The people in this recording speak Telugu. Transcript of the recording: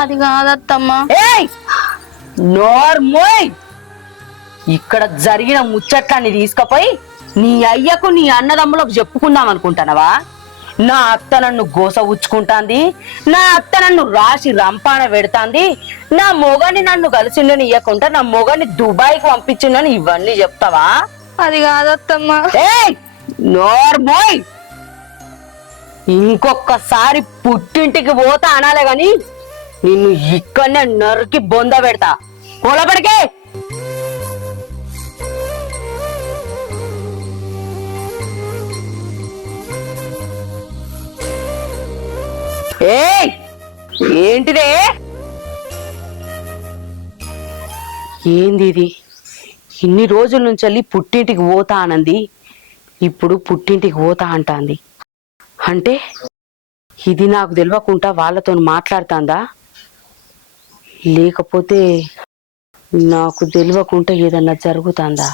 అది కాదత్తమ్మా. ఏయ్ నోర్మోయ్, ఇక్కడ జరిగిన ముచ్చట్లన్నీ తీసుకుపోయి నీ అయ్యకు నీ అన్నదమ్ములకు చెప్పుకుందాం అనుకుంటానవా? నా అత్త నన్ను గోస ఉచ్చుకుంటాంది, నా అత్త నన్ను రాసి రంపాన పెడతాంది, నా మొగని నన్ను కలిసిండని ఇయ్యకుండా నా మొగని దుబాయ్కి పంపించిండని ఇవన్నీ చెప్తావా? అది కాదత్తమ్మా. ఏయ్ నోర్మోయ్, ఇంకొకసారి పుట్టింటికి పోతా అనాలే గాని నిన్ను ఇక్కడనే నరికి బొంద పెడతా. కొలబడికే ఏయ్ ఏంటిదే? ఏంది ఇది? ఇన్ని రోజుల నుంచి వెళ్ళి పుట్టింటికి పోతా అనంది, ఇప్పుడు పుట్టింటికి పోతా అంటాంది. అంటే ఇది నాకు తెలియకుండా వాళ్ళతో మాట్లాడుతాందా, లేకపోతే నాకు తెలియకుండా ఏదన్నా జరుగుతుందా?